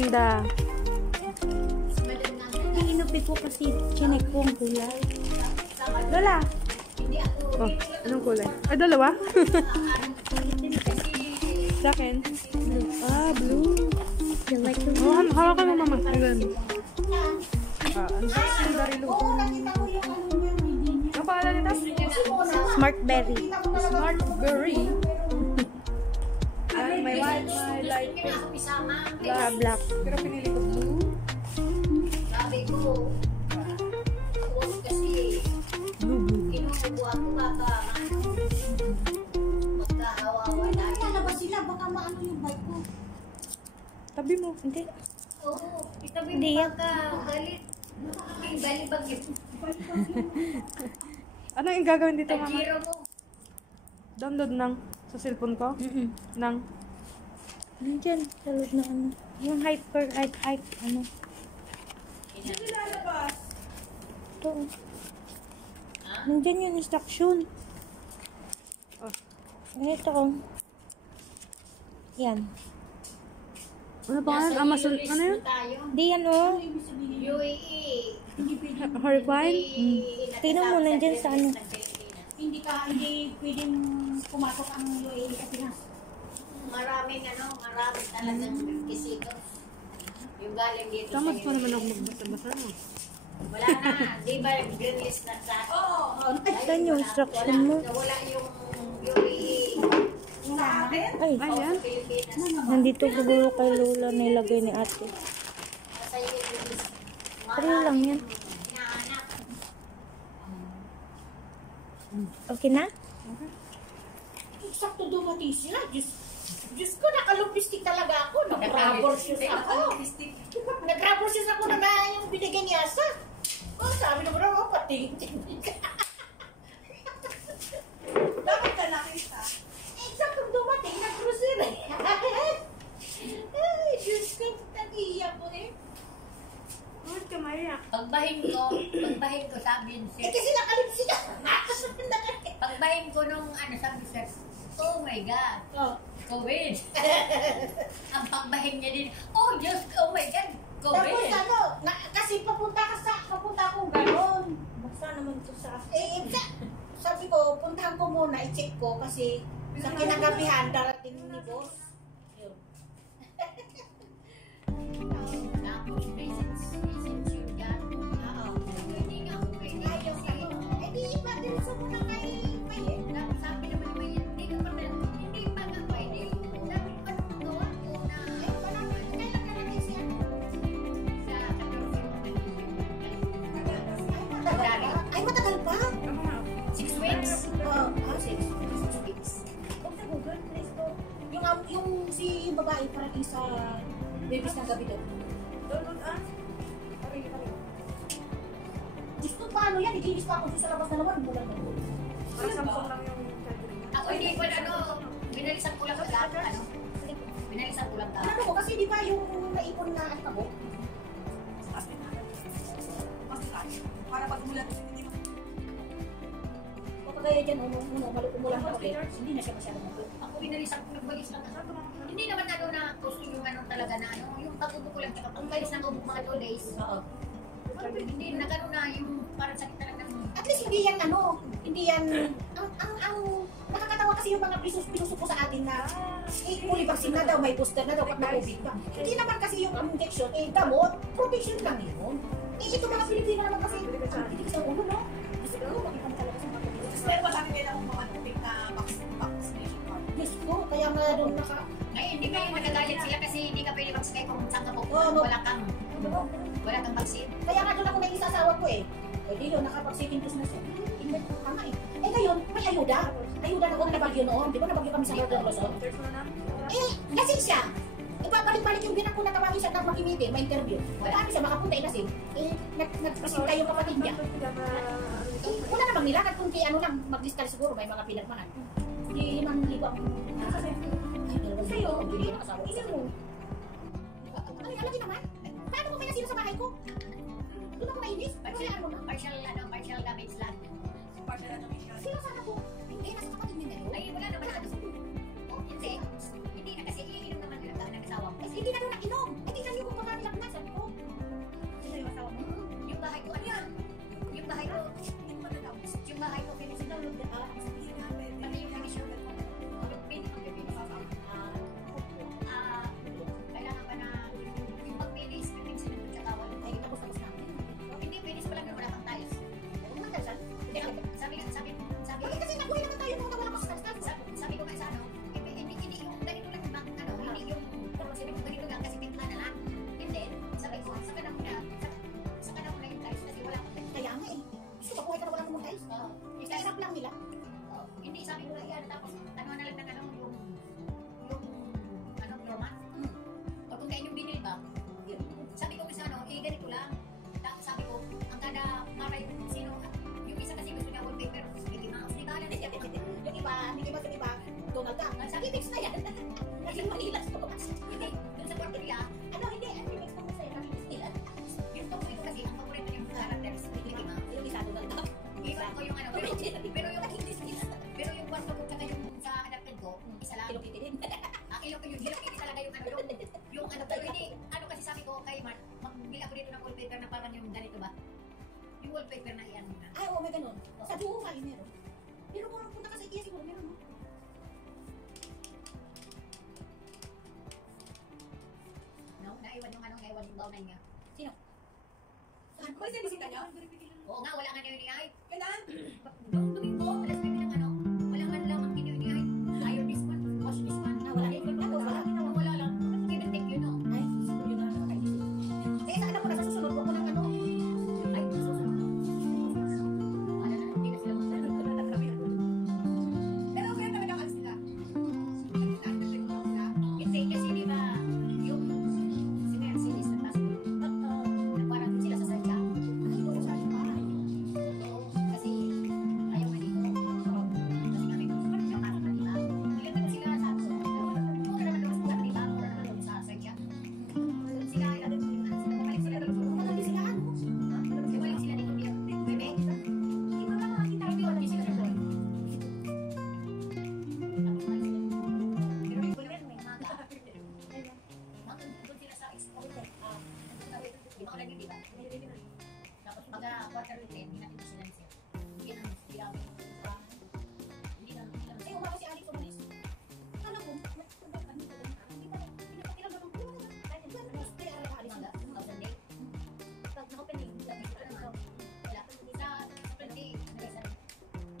nagtitinda. Inupi ko kasi chinek ko ang kulay. Lola! Oh, anong kulay? Ay, dalawa? Sa akin? Ah, blue. You like the Oh, hawakan mo, mama. Ayan. Unboxing Darilo. Ang pangalan nito? Smartberry. Smartberry. May white, may light. Black. Pero pinili ko blue. Sabi ko, kasi kinukuha ko baka magkahawawa tayo. Ano ba sila? Baka maano yung bike ko. Tabi mo. Hindi. Oo, itabi Hindi mo yan. baka galit. Ang galit bagit. Ano yung gagawin dito, mama? Tajiro mo. Download ng sa cellphone ko? Ng Nandiyan. Sa loob na ano. Yung hyper, ano. Ito. Nandiyan yung instruction. Oh. Ito. Oh. Yan. Ano pa nga? Amazon, ano yun? Di yan oh. UAE. Hurricane? Tingnan mo, nandyan sa ano. Hindi pwedeng pumasok ang UAE kasi na. Maraming talagang kisitos. Yung galing dito Tama sa pa naman ako magbasa-basa no? Wala na. Di ba green list na sa... Oo. Saan yung instruction mo? Wala yung UAE. Ay, Ayan. Pilipinas. nandito siguro kay Lola nilagay ni ate. Nasa UAE. Pareho lang yan. Hinahanap. Okay na? Sakto dumating sila. Diyos ko, nakalupistik talaga ako. Nag-rubber shoes ako. Nag-rubber shoes ako na yung binigyan niya sa. Oh, sabi na mo, pati. Bakit ka nakita? Sakto dumating, nag-cruiser. Ay, Diyos ko, nag-iiyak ko eh. Bakit ka maiyak? Pagbahin ko sabi yun Eh, kasi nakalipsik ka. Pagbahin ko nung sabi sir, oh my God, Oh. COVID. Ang pagbahin niya din, oh Diyos, oh my God, Tapos COVID. kasi papunta akong gano'n. Basta naman to sa Sabi ko, puntahan ko muna, i-check ko kasi sa kinagabihan darating ni boss. Yun. Tapos, reasons yun yan. Hindi nga ako pwede Ayaw kasi, eh di iba din sa muna kay Mayet. tapos sabi naman ni Mayan, hindi ka pa na, hindi pa nga pwede. Sabi ko, anong gawa ko na, Kailan ka natin siya? sa 14 Ay, matagal pa? 6 weeks. 6 weeks. Huwag na Google, please go. Yung si babae parating sa babies ng gabi doon. Download Diyos ko, paano yan? Iginis pa ako dito sa labas na naman. Bulan na doon. Para Samsung lang yung Ako hindi ko binalisan ko lang agad, binalisan ko lang Ano ko, kasi di ba yung naipon na alikabok? para pag mulat hindi mo. O kagaya dyan, umulan ka ulit. Hindi na siya masyadong mabuti. Ako binalisan ko, nagbalis lang na hindi naman na gusto yung talaga na yung pag-ubo ko lang, tsaka pag-balis ng ubo mga 2 days. Oo. Hindi na yung parang sakit talaga ng At least hindi yan hindi yan, ang nakakatawa kasi yung mga pinusupo sa atin na fully vaccine na daw, may booster na daw, pag na-COVID ka. Hindi naman kasi yung injection, gamot, protection lang yun. Ito mga Pilipino naman kasi, ang titig sa ulo, no? Gusto ko, makita mo talaga sa mga Pilipino. Pero wala rin kailangan mga tupik na vaccination card. Diyos ko, kaya nga doon ngayon, hindi kayo magagalit sila kasi hindi ka pwede magsakay kung saan ka pupunta. Oo, no. Wala kang vaccine. Kaya nga doon ako naisasawa ko eh. Eh di yun, nakapag-second dose na siya. Hindi ko tama eh. Eh ngayon, may ayuda. Ayuda na kung nabagyo noon. Di ba nabagyo kami sa Northern Luzon? Eh, kasi siya. Ibabalik-balik yung binak ko na tawagin siya at makimiti, may interview. Wala siya makapunta inasin. Eh, nagpresenta yung kapatid niya. Eh, wala namang nilakad kung kay ano lang, mag-lista siguro, may mga pinagmahan. Hindi 5,000 ang sa'yo, hindi na kasawa. Isa mo. Ay, alagi naman. Paano ko may nasino sa bahay ko? Doon ako nainis. Partial damage lang. Partial damage card. Sino sana po? Hindi, nasa kapatid niya ngayon. Ay, wala naman na. Hindi na kasi iinom naman nila ang asawa ko. Hindi na doon nakinom. Eh, tingnan niyo kung wallpaper na iyan na. Ay, oo, may ganun. Sa duo nga, meron. Pero kung punta ka sa IKEA, siguro meron, no? No, naiwan yung ano, naiwan yung baunay niya. Sino? Saan? May sinisita niya? Oo nga, wala nga na yun ni Ay. Kailan? Nung Domingo, alas 9 ng ano, wala man lang ang kinuha ni Ay. Ayaw this one, wash this one. Ah, wala rin. Wala, wala lang. Give and take yun, no? Ay, siguro yun na nakakaisip. Eh, sa alam mo na, sa susunod ko ng ano. Ay, susunod. Wala na, hindi na sila magsasabi. Pero kaya talaga alis nila. Nag-check mo sila. Kasi di ba, yung si Mercedes na taas na parang sila sa sadya. Ay, doon sa akin, ay. Oo, kasi ayaw nga dito. Kasi kami, makakasal na diba? Ilan na sila sa ato. Mura naman doon sa diba? Mura naman doon sa sadya. Doon sila, bumalik sila dito. Magabi sila, ano? Bumalik sila dito. Bebe? Hindi mo lang makakita. Hindi ko sila sa buhay. Tapos bumalik sila dito. Pero may kulang may maga. Doon sila sa exporter. Di ba ulan yun, di ba? Tapos pag quarter to 10, hinatid sila ni Sir. Hindi na sila. Hindi na. Eh, umaga si Alex umalis. Akala ko, hindi pa kilala ng kulo. Kaya Alex Umaga, 2008. Pag na-open na yun, Sabi ko naman. Wala. Sa 20, nag-isa.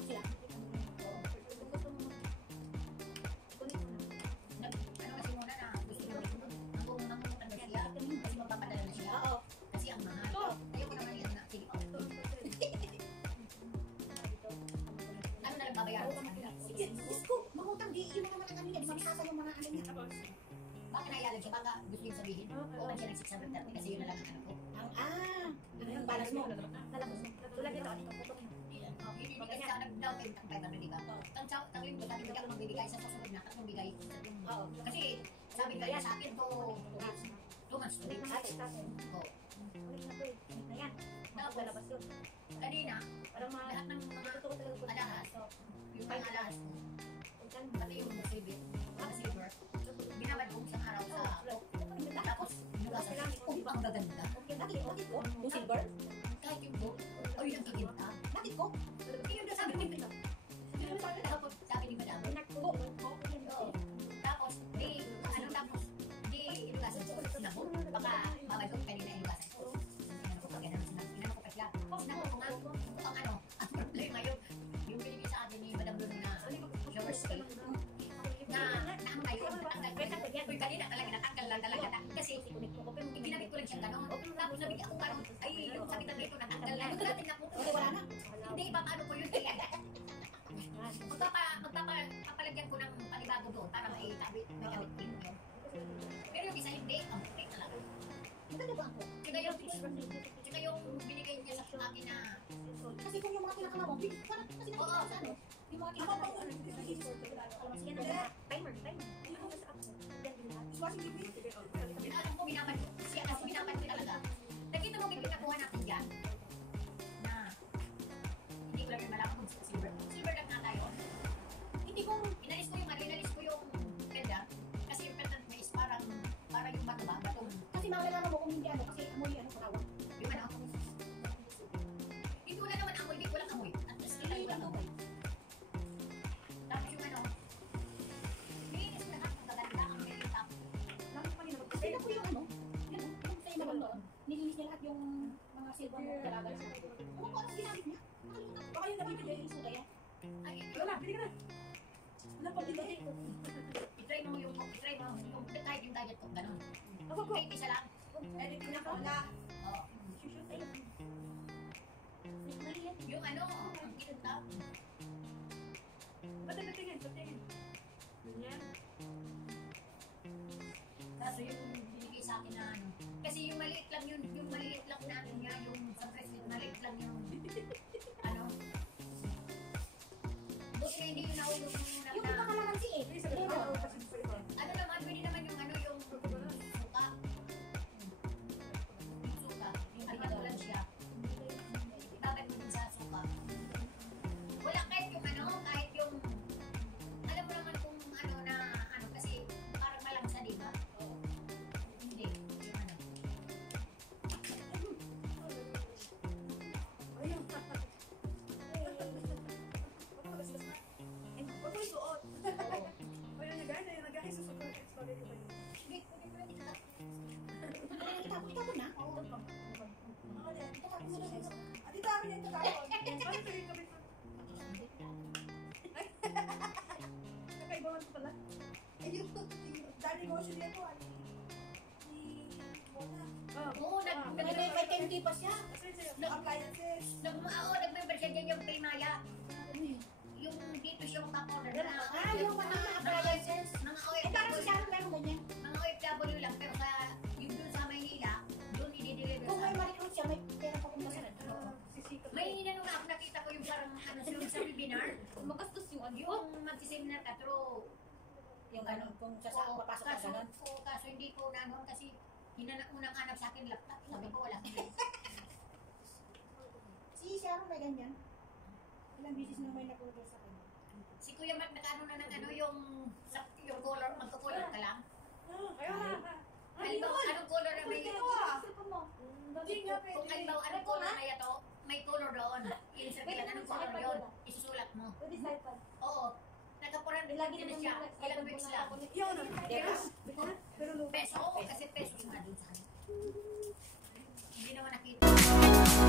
sila. Ano kasi muna na gusto nyo ang buong mamuntan na siya kasi magpapadala na siya. Oo. Kasi ang mahal. Ayoko naman yan na. Sige. Ano na lang babayaran sa kanila? Sige, Diyos ko, mangutang di, yun naman ang kanina, di mabisasa yung mga ano niya. Baka naialam siya, baka gusto yung sabihin. Oo, siya ng 630 kasi yun na lang ang ano ko. Ang balas mo. tulad nito, ito, putok na. Hindi kasi ako nag-down payment ang 500, di ba? Tangling ko, sabi ko, ako magbibigay sa susunod na, tatlong bigay. Oo. Kasi sabi ko sa akin, 2 months to rin. Ate, tate. Oo. Ulit na po eh. Ayan. Tapos, Lalabas yun. kanina, Parang lahat ng mga Totoo talaga po. alahas, yung pang alahas ko, pati yung silver, binabad ko isang araw sa tapos, binugasan lang, ang gaganda. Bakit ko? Yung silver? Kahit yung book, o yung nagkikinta. Bakit ko? Yun yung sabi ni Madam. Tapos, sabi ni Madam, oo. Tapos, tapos, inugasan ko. Naku, baka babad ko kanina inugasan ko. Inano ko pa siya. Naku ko nga, ang problema yung binigay sa akin ni Madam Bruno na shower scale. Na ang ngayon, uy, kanina talaga natanggal lang talaga kasi ginamit ko lang siyang gano'n. Tapos nabigyan ko gano'n, ay yung sabitan dito natanggal lang. Dati na po, wala na. Hindi, paano ko yun? Magpapalagyan ko ng panibago doon para maikabit ko yun. Pero yung isa hindi, ang puti talaga. Maganda ba ako? Tsaka yung binigay niya sa akin na Kasi kung yung mga kinakalawa, parang kasi nakikita sa ano. Yung mga kinakalawa, Sige na, timer. Ano sa ako? Yan din lahat. alam ko binaban ko. Siya kasi binaban ko talaga. Nakita mo may pinakuha natin dyan na hindi ko lang yung malaman kung silver. Silver lang nga tayo. Hindi ko, inalis ko yung penda. Kasi yung penda niya is parang yung bato ba? Batong. kasi malalaman mo kung hindi ano, kasi amoy ano katawag. Yung ano? Hindi ko na naman amoy, hindi ko lang amoy. At least kailan ko lang amoy. Tapos yung ano, linis na ang gaganda ang nilitap. Kasi ko yung ano, yung sa'yo naman doon, nilinis niya lahat yung mga silver mo talaga. Kung ano ginamit niya, nakalimutan ko. Baka yung nabibigay yung suga yan. Ay, Wala, pili ka na. Wala pa dito. i-try mo yung kahit yung diet ko, ganun. Kahit isa lang. Edit ko na ko na. Oo. Yung ano, ang kinunta. Patingin. Ganyan. Kaso yung binigay sa akin na ano. Kasi yung maliit lang natin nga, yung sa bracelet, maliit lang yung, ano. Buti na hindi yung nahulog Yung iba kalamansi eh. ano naman, pwede naman yung ano, yung suka. Yung suka, yung pinatulan siya. Ibabad mo din sa suka. Wala kahit yung ano, alam mo naman kung ano na, ano, kasi parang malangsa, di ba? Hindi, yung ano. negosyo niya po, ni Mona. Oo, May 10K pa siya. Appliances. nag-member siya dyan yung Primaya. Yung dito siya yung top-order na. Yung mga appliances. Mga Parang si OFW. Sharon meron ganyan. Mga OFW lang, pero sa yung dun sa Maynila, doon i-deliver Kung may sa ma-recruit siya, may pera pa kung kasi. may inano na ako nakita ko yung parang ano sa webinar. Magastos yung Yung magsiseminar ka, pero Yung ganun, kung saan papasok ka ganun. kaso hindi ko na ano kasi unang hanap sa akin laptop. Sabi ko wala. Si Sharon may ganyan. Ilang bisis na may nakuha sa akin. Si Kuya Mark nakaano na ng ano yung color, magko-color ka lang. Halimbawa, anong color na may Hindi nga pwede. kung halimbawa anong color na yato, may color doon. Insert ka lang anong color yun. Isusulat mo. Pwede sa iPad. Oo. Nagkapuran din Lagi na naman siya. yung Ilang weeks lang. Yun. Peso. Oo, kasi peso yung nga doon sa akin. Hindi naman nakita.